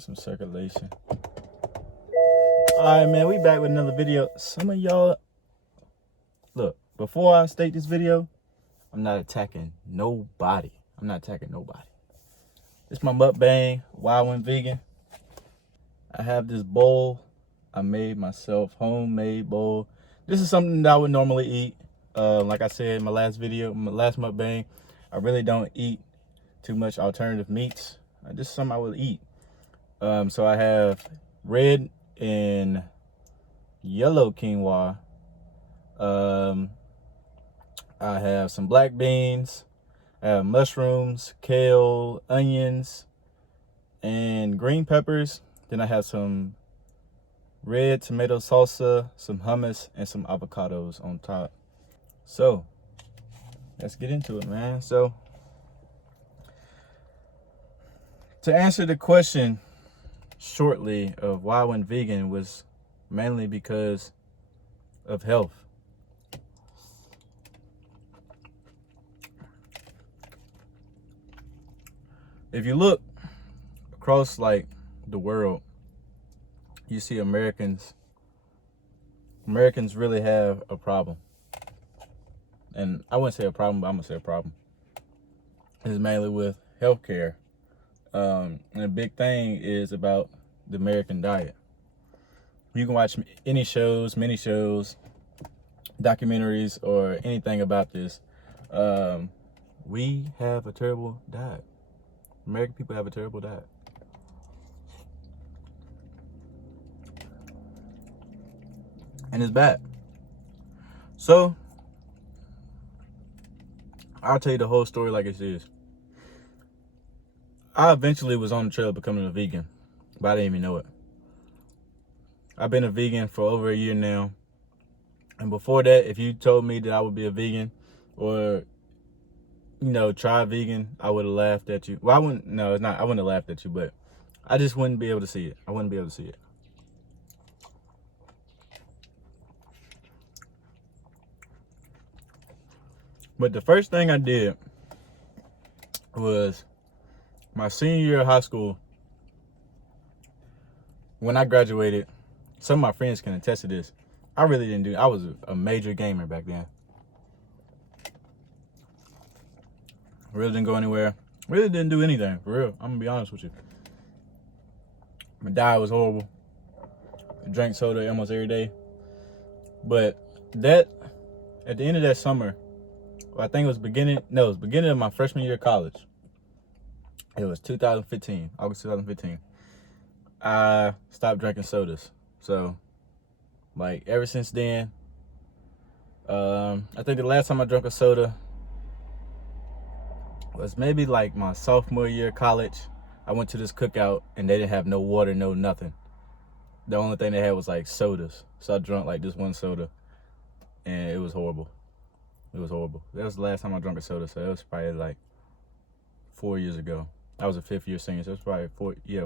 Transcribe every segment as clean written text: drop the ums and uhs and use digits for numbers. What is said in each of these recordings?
some circulation. All right, man, we back with another video. Some of y'all, look, before I state this video, I'm not attacking nobody. I'm not attacking nobody. It's my mukbang, Wild Went Vegan. I have this bowl I made myself, homemade bowl. This is something that I would normally eat. Like I said in my last video, my last mukbang, I really don't eat too much alternative meats. This is something I would eat. So I have red and yellow quinoa. I have some black beans. I have mushrooms, kale, onions, and green peppers. Then I have some red tomato salsa, some hummus, and some avocados on top. So let's get into it, man. So to answer the question shortly of why I went vegan was mainly because of health. If you look across like the world, you see Americans really have a problem. And I wouldn't say a problem, but I'm gonna say a problem. It's mainly with healthcare. And the big thing is about the American diet. You can watch any shows, many shows, documentaries, or anything about this. We have a terrible diet. American people have a terrible diet. And it's bad. So I'll tell you the whole story like it is. I eventually was on the trail of becoming a vegan, but I didn't even know it. I've been a vegan for over a year now. And before that, if you told me that I would be a vegan or, try vegan, I would have laughed at you. Well, I wouldn't have laughed at you, but I just wouldn't be able to see it. I wouldn't be able to see it. But the first thing I did was my senior year of high school. When I graduated, some of my friends can attest to this. I was a major gamer back then. Really didn't go anywhere. Really didn't do anything, for real. I'm gonna be honest with you. My diet was horrible. I drank soda almost every day. But at the end of that summer, I think it was beginning of my freshman year of college. It was 2015, August 2015. I stopped drinking sodas. So, ever since then, I think the last time I drank a soda was maybe my sophomore year of college. I went to this cookout and they didn't have no water, no nothing. The only thing they had was sodas. So I drank this one soda and it was horrible. It was horrible. That was the last time I drank a soda, so it was probably 4 years ago. I was a fifth year senior, so it was probably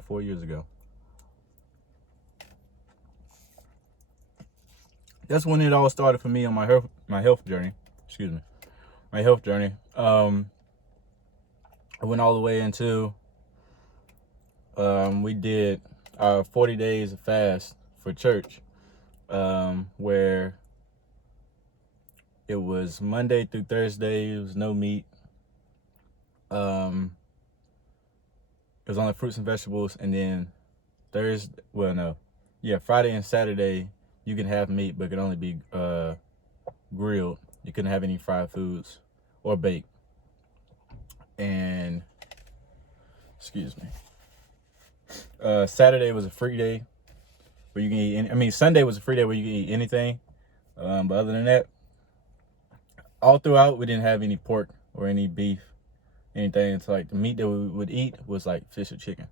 4 years ago. That's when it all started for me on my health journey. Excuse me. My health journey. I went all the way into we did our 40 days of fast for church, where it was Monday through Thursday. It was no meat. It was only fruits and vegetables, and then Friday and Saturday you can have meat, but it could only be grilled. You couldn't have any fried foods or baked. And Saturday was a free day where you can eat. Sunday was a free day where you can eat anything. But other than that, all throughout, we didn't have any pork or any beef, anything. It's the meat that we would eat was fish or chicken.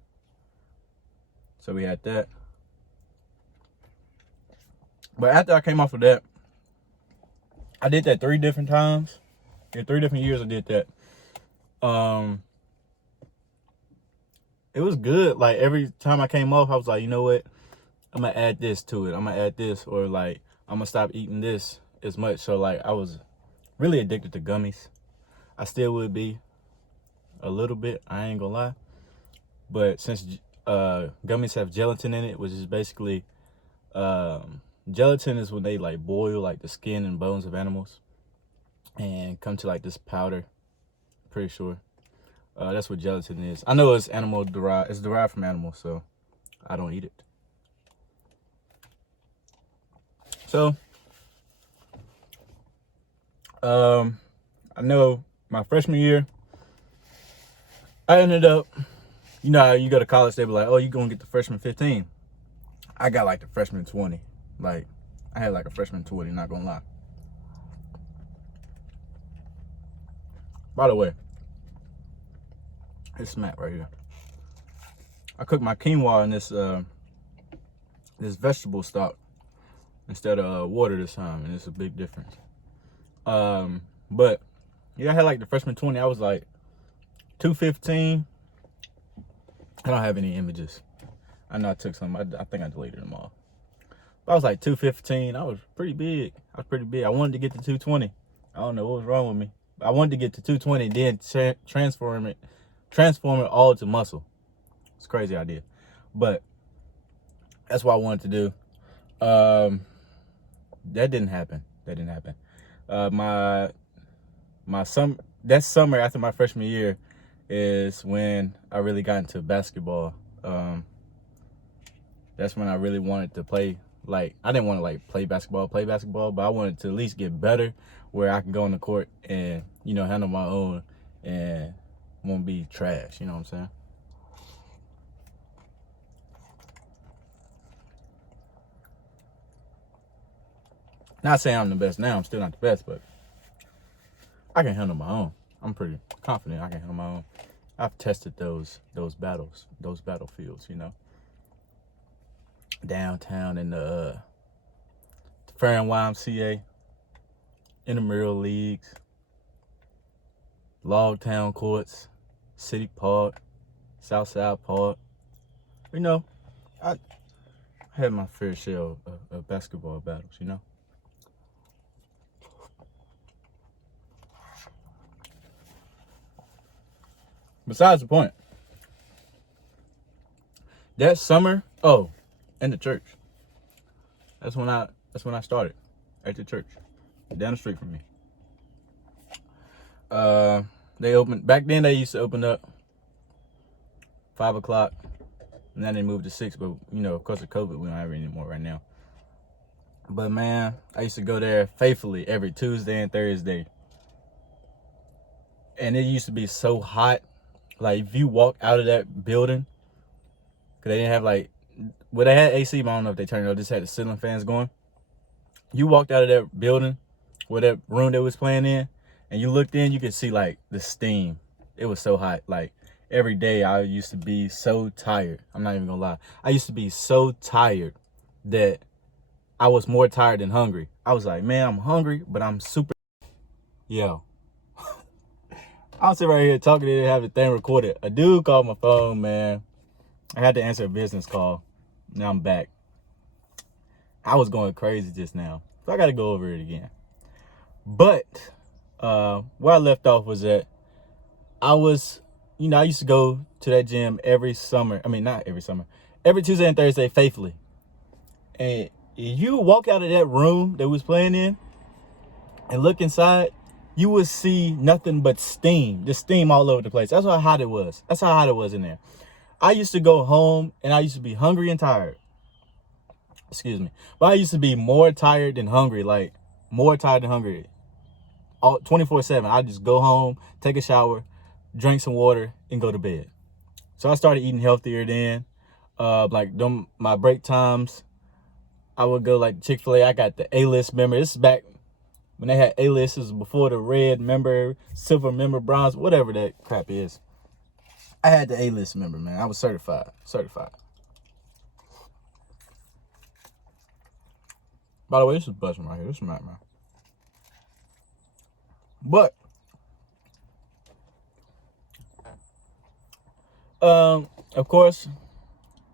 So we had that. But after I came off of that, I did that 3 different times. In 3 different years I did that. It was good. Every time I came off, I was like, you know what? I'm going to add this to it. I'm going to add this, or I'm going to stop eating this as much. So I was really addicted to gummies. I still would be a little bit, I ain't gonna lie. But since gummies have gelatin in it, which is basically gelatin is when they like boil like the skin and bones of animals and come to like this powder. Pretty sure that's what gelatin is. I know it's animal derived. It's derived from animals, so I don't eat it. So I know my freshman year, I ended up, you know how you go to college, they be like, oh, you gonna get the freshman 15. I got like the freshman 20. Like, I had like a freshman 20, not gonna lie. By the way, it's smack right here. I cooked my quinoa in this vegetable stock instead of water this time, and it's a big difference. But yeah, I had like the freshman 20. I was like 215. I don't have any images. I know I took some. I think I deleted them all. But I was like 215. I was pretty big. I wanted to get to 220. I don't know what was wrong with me. I wanted to get to 220, then transform it all to muscle. It's a crazy idea, but that's what I wanted to do. That didn't happen. That summer after my freshman year is when I really got into basketball. That's when I really wanted to play. Like, I didn't want to like play basketball, but I wanted to at least get better where I can go on the court and, you know, handle my own and won't be trash. You know what I'm saying? Not saying I'm the best now. I'm still not the best, but I can handle my own. I'm pretty confident I can handle my own. I've tested those battlefields, you know. Downtown in the Fair and YMCA, intramural leagues, log town courts, city park, Southside Park. You know, I had my fair share of basketball battles, you know. Besides the point, that summer, in the church. That's when I started at the church, down the street from me. They opened back then. They used to open up 5 o'clock, and then they moved to 6. But you know, because of COVID, we don't have it anymore right now. But man, I used to go there faithfully every Tuesday and Thursday, and it used to be so hot. Like, if you walk out of that building, because they didn't have like, well, they had AC, but I don't know if they turned it on. Just had the ceiling fans going. You walked out of that building, where that room they was playing in, and you looked in, you could see like the steam. It was so hot. Like, every day I used to be so tired. I'm not even gonna lie. I used to be so tired that I was more tired than hungry. I was like, man, I'm hungry, but I'm super. Yo. I'll sit right here talking to it and have the thing recorded. A dude called my phone, man. I had to answer a business call. Now I'm back. I was going crazy just now, so I got to go over it again. But where I left off was that I used to go to that gym every summer. I mean, not every summer. Every Tuesday and Thursday faithfully. And if you walk out of that room that we was playing in and look inside, you would see nothing but steam. Just steam all over the place. That's how hot it was. That's how hot it was in there. I used to go home and I used to be hungry and tired. Excuse me. But I used to be more tired than hungry. Like, more tired than hungry. 24/7. I just go home, take a shower, drink some water, and go to bed. So I started eating healthier then. My break times, I would go like Chick-fil-A. I got the A-list member. This is back when they had A-list. This was before the red member, silver member, bronze, whatever that crap is. I had the A-list member, man. I was certified. By the way, this is buzzing right here. This is Mac, man. But of course,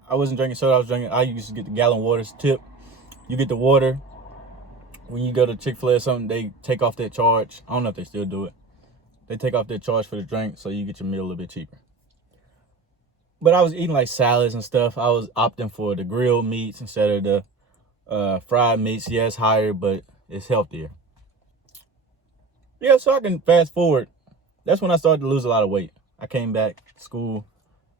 I wasn't drinking soda. I used to get the gallon waters tip. You get the water. When you go to Chick-fil-A or something, they take off that charge. I don't know if they still do it. They take off that charge for the drink, so you get your meal a little bit cheaper. But I was eating like salads and stuff. I was opting for the grilled meats instead of the fried meats. Yeah, it's higher, but it's healthier. Yeah, so I can fast forward. That's when I started to lose a lot of weight. I came back to school.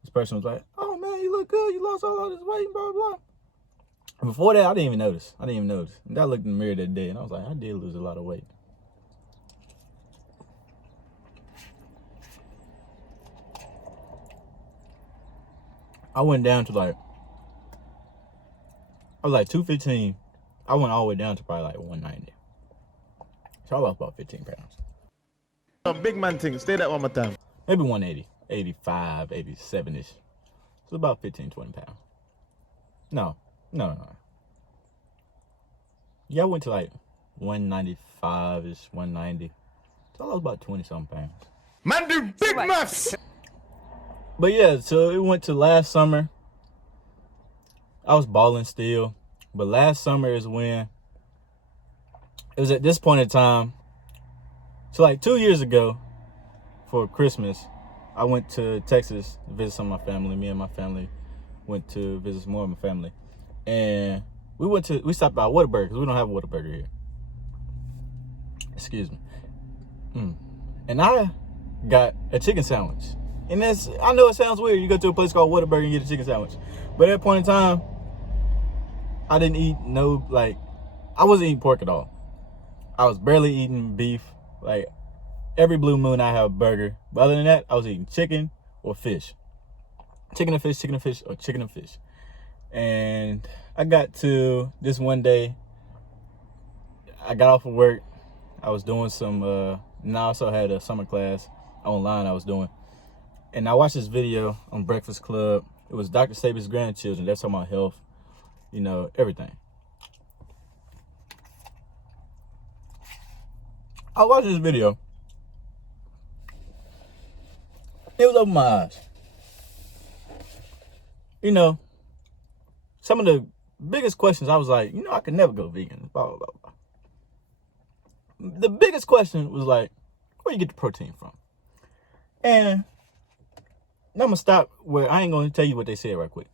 This person was like, "Oh man, you look good. You lost all this weight, blah blah." Before that, I didn't even notice. And I looked in the mirror that day, and I was like, I did lose a lot of weight. I went down to I was like 215. I went all the way down to probably like 190. So I lost about 15 pounds. Big man thing, say that one more time. Maybe 180, 85, 87-ish. So about 15, 20 pounds. No. Yeah, I went to like 195-ish, 190. So I lost about 20-something pounds. Man, do big maths! But yeah, so it went to last summer. I was balling still. But last summer is when, it was at this point in time. So like 2 years ago, for Christmas, I went to Texas to visit some of my family. Me and my family went to visit more of my family. And we stopped by Whataburger because we don't have a Whataburger here. Excuse me. And I got a chicken sandwich. And I know it sounds weird. You go to a place called Whataburger and get a chicken sandwich. But at that point in time, I didn't eat I wasn't eating pork at all. I was barely eating beef. Like, every blue moon I have a burger. But other than that, I was eating chicken or fish. Chicken and fish, or chicken and fish. And I got to this one day, I got off of work. I was doing some, and I also had a summer class online I was doing. And I watched this video on Breakfast Club. It was Dr. Sabi's grandchildren. They're talking about health, everything. I watched this video. It was open my eyes. Some of the biggest questions, I was like, I could never go vegan. Blah, blah, blah, blah. The biggest question was like, where you get the protein from? And I'm going to stop where I ain't going to tell you what they said right quick.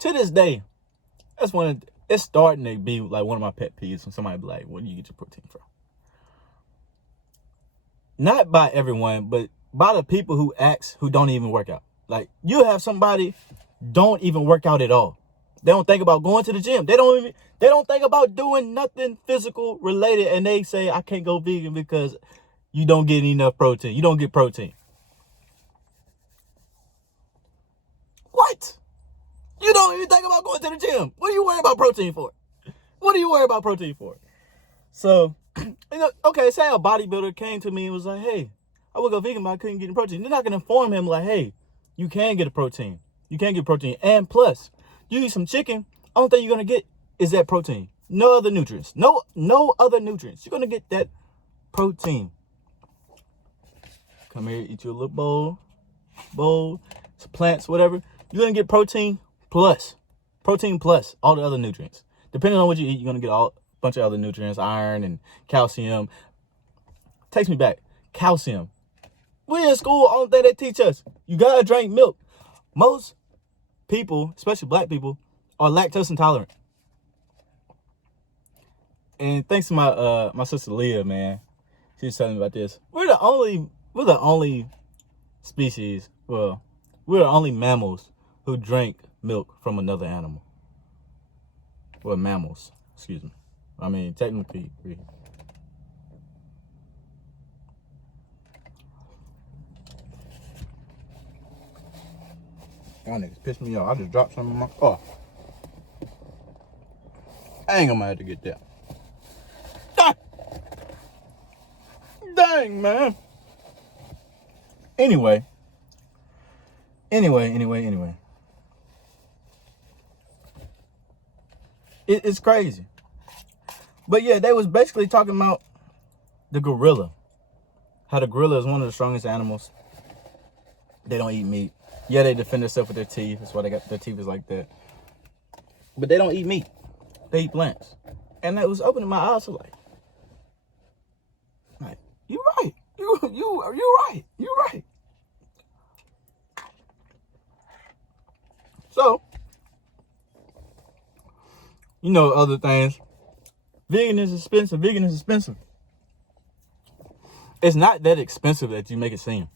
To this day, it's starting to be like one of my pet peeves when somebody be like, where do you get your protein from? Not by everyone, but by the people who don't even work out. Like, you have somebody don't even work out at all. They don't think about going to the gym. They don't think about doing nothing physical related, and they say, I can't go vegan because you don't get enough protein. You don't get protein. What? You don't even think about going to the gym. What are you worried about protein for? So, okay, say a bodybuilder came to me and was like, hey, I would go vegan, but I couldn't get any protein. They're not going to inform him like, hey, you can get a protein. You can get protein. And plus, you eat some chicken, only thing you're going to get is that protein. No other nutrients. No other nutrients. You're going to get that protein. Come here, eat your little bowl, some plants, whatever. You're going to get protein plus all the other nutrients. Depending on what you eat, you're going to get a bunch of other nutrients, iron and calcium. Takes me back. Calcium. We in school, only thing they teach us, you got to drink milk. Most people, especially black people, are lactose intolerant. And thanks to my sister Leah, man, she was telling me about this. We're the only species, we're the only mammals who drink milk from another animal. Well, mammals, excuse me. I mean, technically, y'all niggas pissed me off. I just dropped some of my car. I ain't gonna have to get that. Dang, man. Anyway. It's crazy. But yeah, they was basically talking about the gorilla. How the gorilla is one of the strongest animals. They don't eat meat. Yeah, they defend themselves with their teeth. That's why they got their teeth is like that. But they don't eat meat. They eat plants. And that was opening my eyes to like, you're right. You're right. you know, other things. Vegan is expensive. Vegan is expensive. It's not that expensive that you make it seem.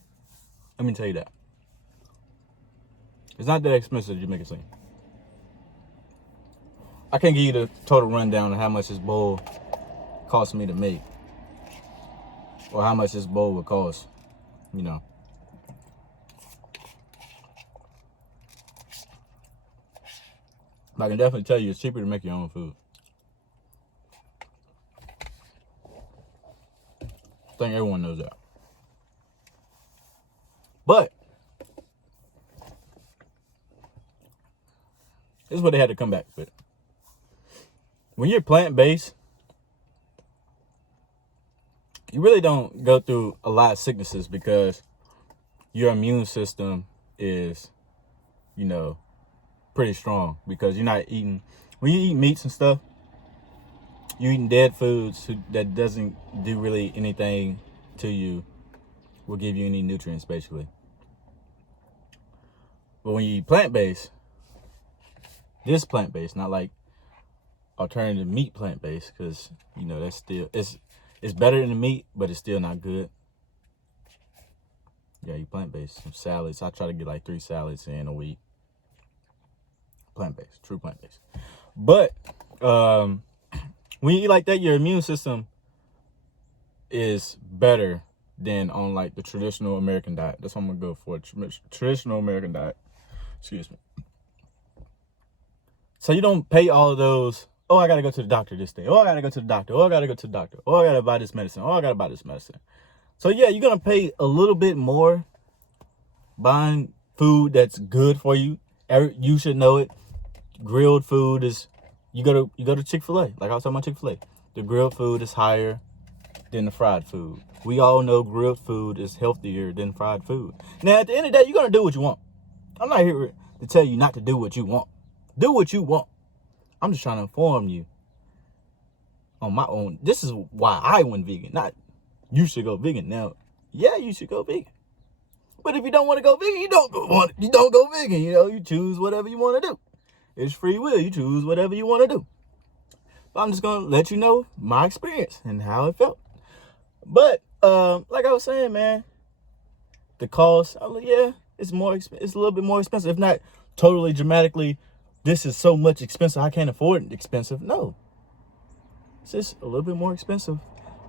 Let me tell you that. It's not that expensive that you make it seem. I can't give you the total rundown of how much this bowl cost me to make. Or how much this bowl would cost, you know. But I can definitely tell you it's cheaper to make your own food. I think everyone knows that. But this is what they had to come back with. When you're plant-based, you really don't go through a lot of sicknesses because your immune system is, you know, pretty strong because you're not eating, when you eat meats and stuff, you're eating dead foods that doesn't do really anything to you, will give you any nutrients basically. But when you eat plant-based, this plant-based, not like alternative meat plant-based, because, you know, that's still, it's better than the meat, but it's still not good. Yeah, you plant-based. Some salads. I try to get like 3 salads in a week. Plant-based. True plant-based. But when you eat like that, your immune system is better than on like the traditional American diet. That's what I'm going to go for. Traditional American diet. Excuse me. So you don't pay all of those, oh, I got to go to the doctor this day. Oh, I got to go to the doctor. Oh, I got to go to the doctor. Oh, I got to buy this medicine. Oh, I got to buy this medicine. So, yeah, you're going to pay a little bit more buying food that's good for you. You should know it. Grilled food is, you go to Chick-fil-A. Like I was talking about Chick-fil-A. The grilled food is higher than the fried food. We all know grilled food is healthier than fried food. Now, at the end of the day, you're going to do what you want. I'm not here to tell you not to do what you want. Do what you want. I'm just trying to inform you on my own. This is why I went vegan. Not you should go vegan. Now, yeah, you should go vegan. But if you don't want to go vegan, you don't go vegan. You know, you choose whatever you want to do. It's free will. You choose whatever you want to do. But I'm just going to let you know my experience and how it felt. But like I was saying, man, the cost, I'm like, yeah, it's a little bit more expensive. If not totally dramatically, this is so much expensive, I can't afford it expensive. No. It's just a little bit more expensive.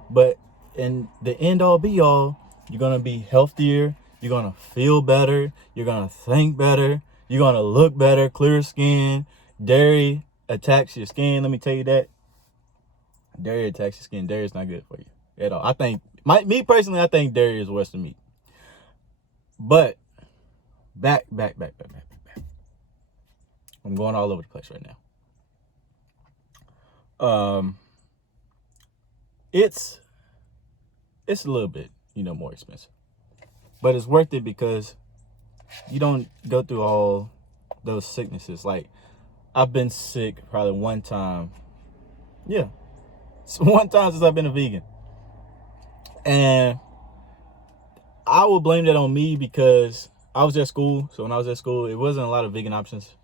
But in the end all be all, you're going to be healthier. You're going to feel better. You're going to think better. You're going to look better, clear skin. Dairy attacks your skin. Let me tell you that. Dairy attacks your skin. Dairy is not good for you at all. I think, me personally, I think dairy is worse than meat. But back. I'm going all over the place right now. It's a little bit, you know, more expensive. But it's worth it because you don't go through all those sicknesses. Like, I've been sick probably one time. Yeah. It's one time since I've been a vegan. And I would blame that on me because I was at school. So when I was at school, it wasn't a lot of vegan options.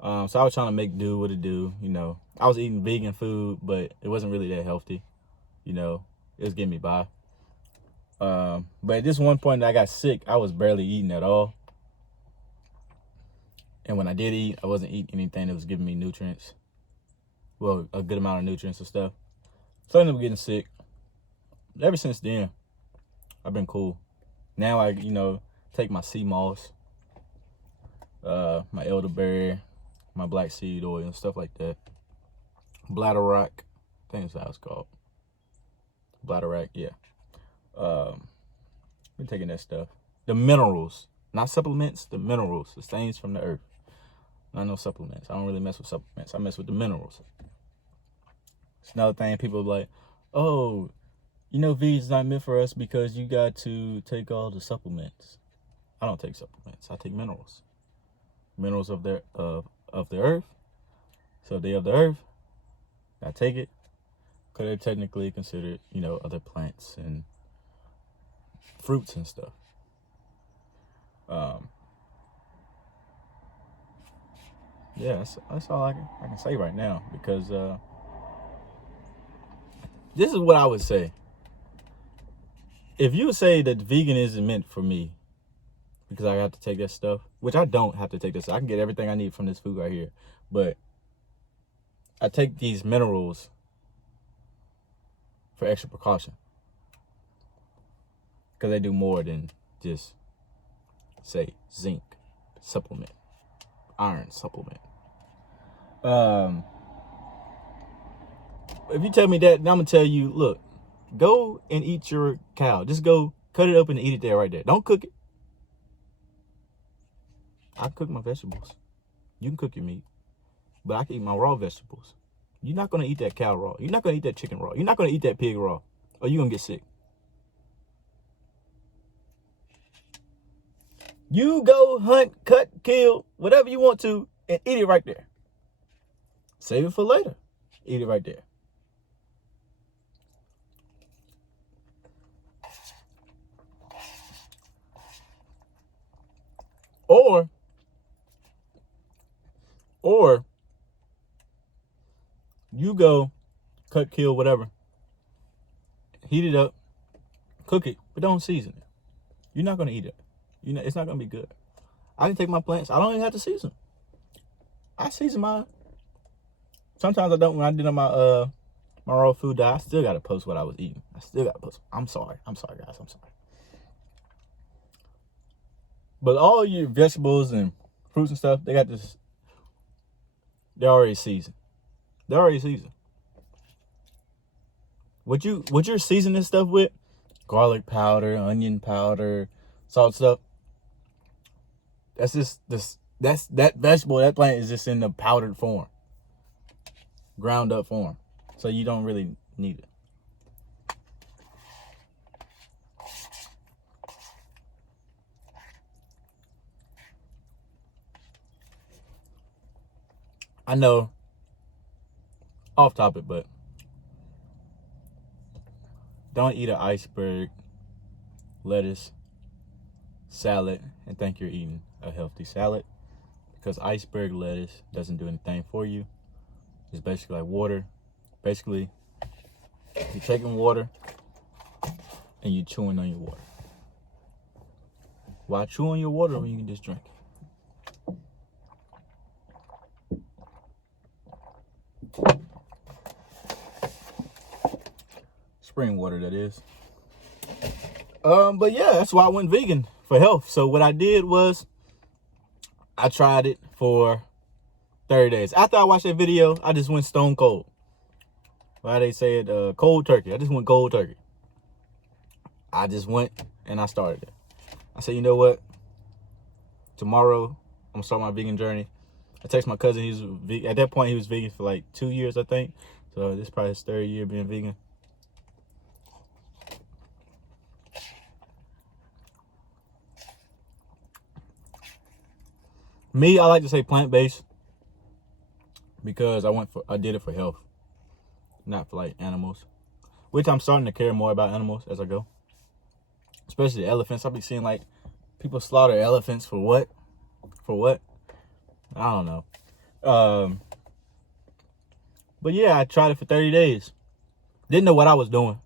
So I was trying to make do what it do, you know. I was eating vegan food, but it wasn't really that healthy. You know, it was getting me by. But at this one point that I got sick, I was barely eating at all. And when I did eat, I wasn't eating anything that was giving me nutrients. Well, a good amount of nutrients and stuff. So I ended up getting sick. Ever since then, I've been cool. Now I, you know, take my sea moss, my elderberry, my black seed oil and stuff like that. Bladder rock, I think that's how it's called. Bladder rock, yeah. Been taking that stuff. The minerals, not supplements, the minerals, the things from the earth. Not no supplements. I don't really mess with supplements. I mess with the minerals. It's another thing people are like, oh, you know, vegan's not meant for us because you got to take all the supplements. I don't take supplements. I take minerals. Minerals of the earth. So if they of the earth, I take it. Because they're technically considered, you know, other plants and fruits and stuff. yeah, that's all I can say right now, because this is what I would say. If you say that vegan isn't meant for me because I have to take that stuff, which I don't have to take this, I can get everything I need from this food right here, but I take these minerals for extra precaution because they do more than just, say, zinc supplement, iron supplement. If you tell me that, then I'm gonna tell you, look, go and eat your cow. Just go cut it up and eat it there, right there. Don't cook it. I cook my vegetables. You can cook your meat, but I can eat my raw vegetables. You're not gonna eat that cow raw. You're not gonna eat that chicken raw. You're not gonna eat that pig raw, or you're gonna get sick. You go hunt, cut, kill, whatever you want to, and eat it right there. Save it for later. Eat it right there. Or you go cut, kill, whatever, heat it up, cook it, but don't season it. You're not gonna eat it. It's not gonna be good. I can take my plants. I don't even have to season. I season mine. Sometimes I don't. When I did on my my raw food diet, I still gotta post what I was eating. I still gotta post. I'm sorry, guys. I'm sorry. But all your vegetables and fruits and stuff, they got this. They're already seasoned. What you're seasoning stuff with, garlic powder, onion powder, salt stuff. That's just that vegetable, that plant is just in the powdered form, ground up form. So you don't really need it. I know, off topic, but don't eat an iceberg lettuce salad and think you're eating a healthy salad, because iceberg lettuce doesn't do anything for you. It's basically like water. Basically, you're taking water and you're chewing on your water. Why chew on your water when you can just drink it? Spring water, that is. But yeah, that's why I went vegan, for health. So what I did was I tried it for 30 days. After I watched that video, I just went stone cold. Why they say it, cold turkey. I just went cold turkey. I just went and I started it. I said, you know what? Tomorrow, I'm gonna start my vegan journey. I texted my cousin. He's vegan. At that point, he was vegan for like 2 years, I think. So this is probably his 3rd year being vegan. Me, I like to say plant-based because I did it for health, not for like animals, which I'm starting to care more about animals as I go. Especially elephants. I'll be seeing like people slaughter elephants for what? For what? I don't know. But yeah, I tried it for 30 days. Didn't know what I was doing.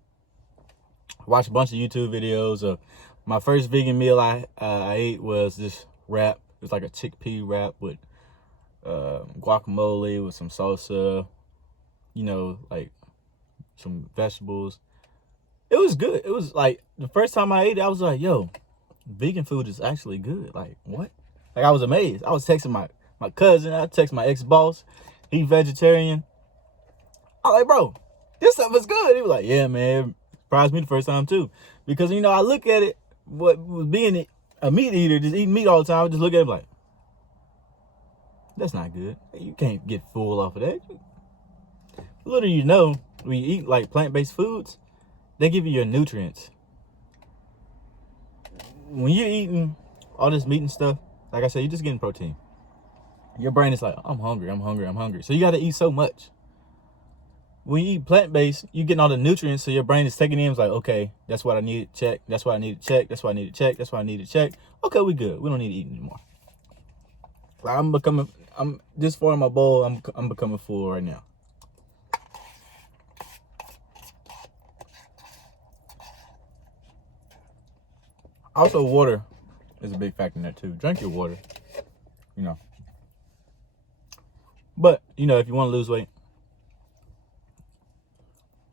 Watched a bunch of YouTube videos of my first vegan meal I ate was this wrap. It was like a chickpea wrap with guacamole with some salsa, like some vegetables. It was good. It was like the first time I ate it, I was like, yo, vegan food is actually good. Like, what? Like, I was amazed. I was texting my cousin. I texted my ex-boss. He vegetarian. I was like, bro, this stuff is good. He was like, yeah, man. Surprised me the first time too. Because, I look at it, what was being a meat eater, just eating meat all the time, I just look at him like, that's not good. You can't get full off of that. Little you know, when you eat like plant-based foods, they give you your nutrients. When you're eating all this meat and stuff, like I said, you're just getting protein. Your brain is like, I'm hungry. So you got to eat so much. When you eat plant-based, you're getting all the nutrients, so your brain is taking in. It's like, okay, that's what I need to check. That's what I need to check. That's what I need to check. That's what I need to check. Okay, we good. We don't need to eat anymore. Like, I'm this far in my bowl. I'm becoming full right now. Also, water is a big factor in that too. Drink your water, you know. But you know, if you want to lose weight,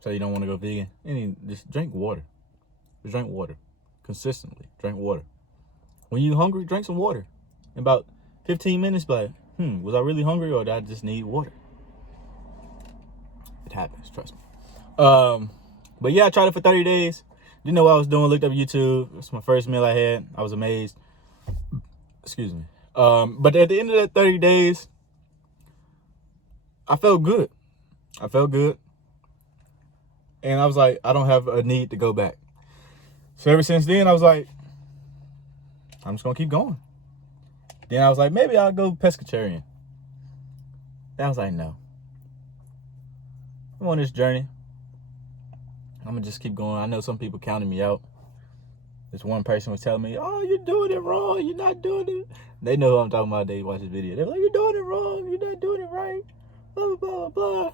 so you don't want to go vegan, just drink water. Just drink water consistently. Drink water. When you're hungry, drink some water. In about 15 minutes, like, was I really hungry or did I just need water? It happens, trust me. But yeah, I tried it for 30 days. Didn't know what I was doing. Looked up YouTube. It's my first meal I had. I was amazed. Excuse me. But at the end of that 30 days, I felt good. And I was like, I don't have a need to go back. So ever since then, I was like, I'm just going to keep going. Then I was like, maybe I'll go pescatarian. Then I was like, no. I'm on this journey. I'm going to just keep going. I know some people counting me out. This one person was telling me, oh, you're doing it wrong. You're not doing it. They know who I'm talking about. They watch this video. They're like, you're doing it wrong. You're not doing it right. Blah, blah, blah, blah.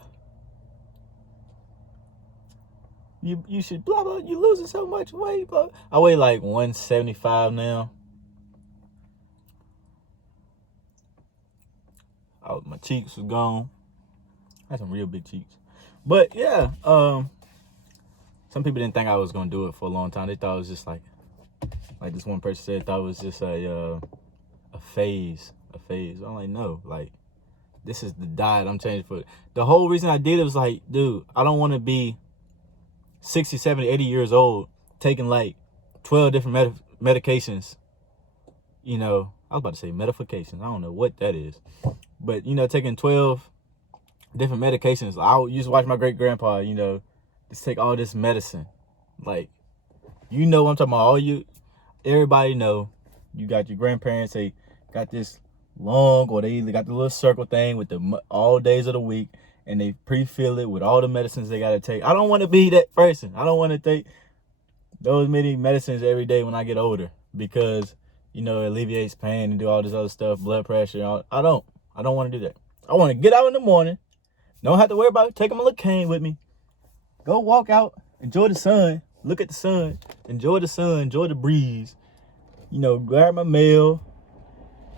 You should blah, blah. You're losing so much weight. Blah. I weigh like 175 now. My cheeks was gone. I had some real big cheeks. But yeah, some people didn't think I was gonna do it for a long time. They thought it was just like this one person said, thought it was just a phase. I'm like, no, like this is the diet I'm changing for. The whole reason I did it was like, dude, I don't want to be 60, 70, 80 years old taking like 12 different medications. You know, I was about to say medifications. I don't know what that is. But, you know, taking 12 different medications. I used to watch my great-grandpa, you know, just take all this medicine. Like, you know what I'm talking about. Everybody know. You got your grandparents, they got this long, or they got the little circle thing with the all days of the week, and they pre-fill it with all the medicines they got to take. I don't want to be that person. I don't want to take those many medicines every day when I get older because, you know, it alleviates pain and do all this other stuff, blood pressure. I don't want to do that. I want to get out in the morning. Don't have to worry about taking my little cane with me. Go walk out, enjoy the sun, look at the sun, enjoy the breeze. You know, grab my mail,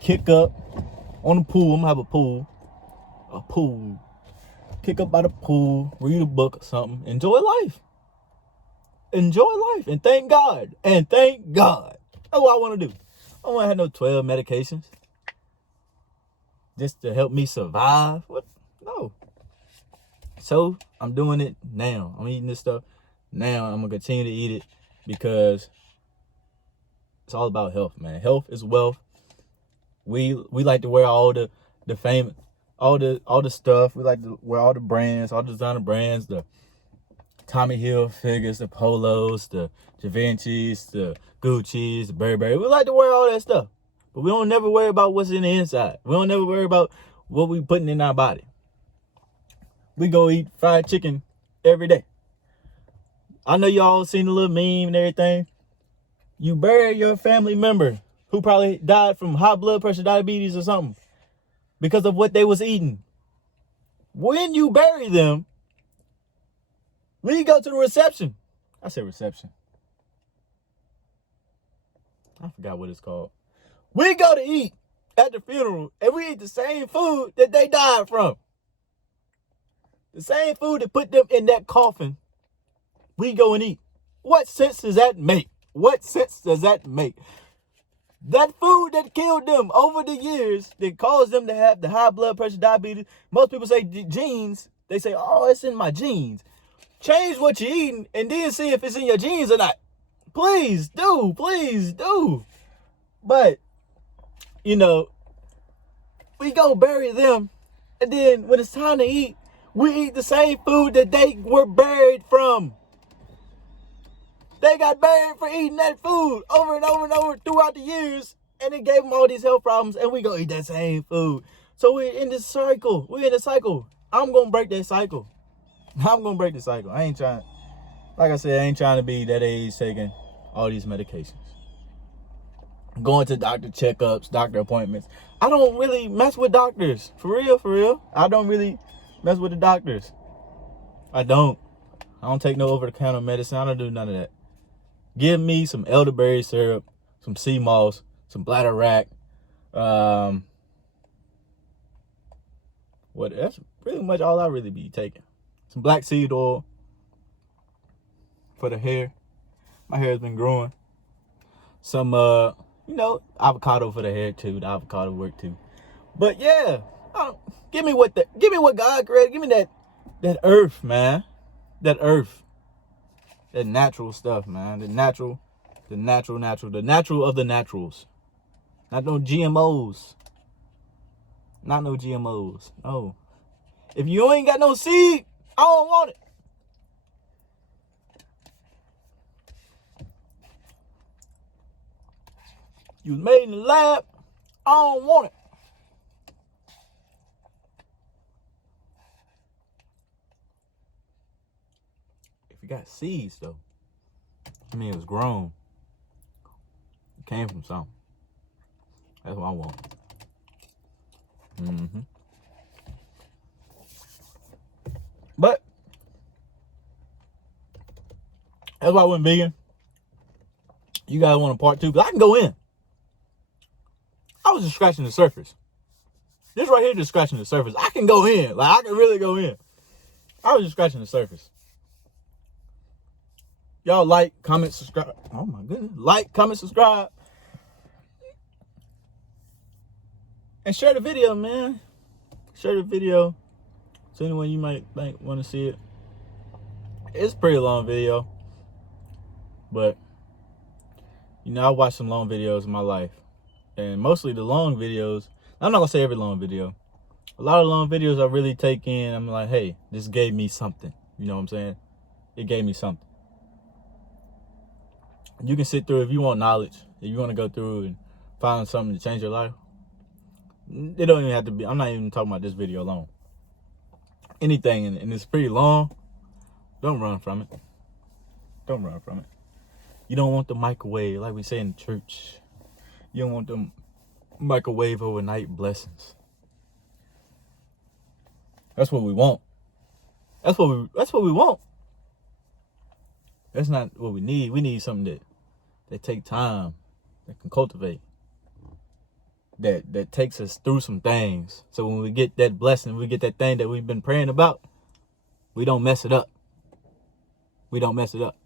kick up on the pool. I'm going to have a pool. Kick up by the pool, read a book or something. Enjoy life. And thank God. That's what I want to do. I don't want to have no 12 medications just to help me survive. What? No. So I'm doing it now. I'm eating this stuff now. I'm gonna continue to eat it because it's all about health, man. Health is wealth. We like to wear all the famous, all the stuff. We like to wear all the brands, all the designer brands, the Tommy Hilfigers, the Polos, the Givenchy's, the Gucci's, the Burberry. We like to wear all that stuff. But we don't never worry about what's in the inside. We don't never worry about what we putting in our body. We go eat fried chicken every day. I know y'all seen the little meme and everything. You bury your family member who probably died from high blood pressure, diabetes or something because of what they was eating. When you bury them, we go to the reception. I said reception. I forgot what it's called. We go to eat at the funeral and we eat the same food that they died from. The same food that put them in that coffin, we go and eat. What sense does that make? That food that killed them over the years, that caused them to have the high blood pressure, diabetes. Most people say genes. They say, oh, it's in my genes. Change what you're eating and then see if it's in your genes or not. Please do. But, you know, we go bury them. And then when it's time to eat, we eat the same food that they were buried from. They got buried for eating that food over and over and over throughout the years. And it gave them all these health problems. And we go eat that same food. So we're in this cycle. I'm going to break that cycle. I ain't trying, like I said, I ain't trying to be that age taking all these medications. going to doctor checkups, doctor appointments. I don't really mess with doctors. For real. I don't really mess with the doctors. I don't take no over-the-counter medicine. I don't do none of that. Give me some elderberry syrup, some sea moss, some bladder rack. That's pretty much all I really be taking. Some black seed oil for the hair. My hair has been growing. Some avocado for the hair too. The avocado work too. But yeah, give me what God created. Give me that earth, man. That earth. That natural stuff, man. The natural of the naturals. Not no GMOs. Not no GMOs. No. If you ain't got no seed, I don't want it. You was made in the lab, I don't want it. If you got seeds, though, I mean, it was grown. It came from something. That's what I want. But that's why I went vegan. You guys want a part 2? But I can go in. I was just scratching the surface. This right here just scratching the surface. I can go in. Like, I can really go in. I was just scratching the surface. Y'all like, comment, subscribe. Oh my goodness. Like, comment, subscribe. And share the video, man. Share the video. So anyone you might want to see it. It's a pretty long video. But, I watch some long videos in my life. And mostly the long videos, I'm not going to say every long video. A lot of long videos I really take in, I'm like, hey, this gave me something. You know what I'm saying? It gave me something. You can sit through if you want knowledge. If you want to go through and find something to change your life. It don't even have to be, I'm not even talking about this video alone. Anything, and it's pretty long, don't run from it. Don't run from it. You don't want the microwave, like we say in church. You don't want the microwave overnight blessings. That's what we want. That's what we want. That's not what we need. We need something that take time, that can cultivate, that takes us through some things. So when we get that blessing, we get that thing that we've been praying about, we don't mess it up. We don't mess it up.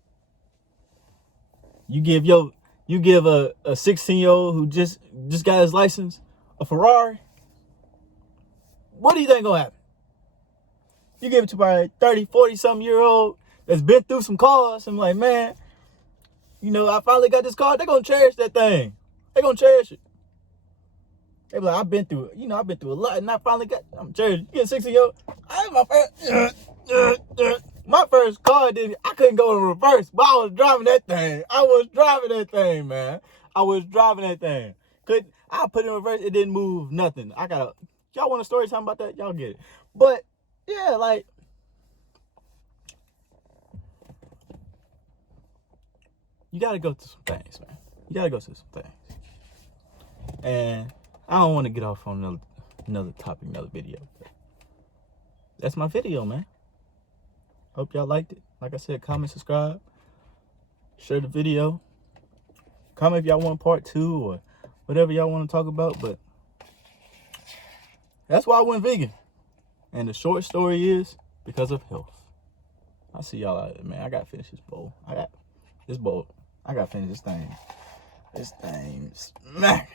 You give a 16-year-old who just got his license a Ferrari, what do you think gonna happen? You give it to probably 30, 40-something-year-old that's been through some cars and like, man, I finally got this car. They're gonna cherish that thing. They're gonna cherish it. They be like, I've been through a lot and I finally I'm cherishing. You get 16-year-old. My first car I couldn't go in reverse, but I was driving that thing. Man. I was driving that thing. I put it in reverse, it didn't move nothing. Y'all want a story time about that? Y'all get it. But yeah, like, you gotta go through some things, man. You gotta go through some things. And I don't want to get off on another topic, another video. That's my video, man. Hope y'all liked it. Like I said, comment, subscribe, share the video. Comment if y'all want part 2 or whatever y'all want to talk about. But that's why I went vegan. And the short story is because of health. I'll see y'all out there, man. I got to finish this bowl. I got to finish this thing. This thing, smack.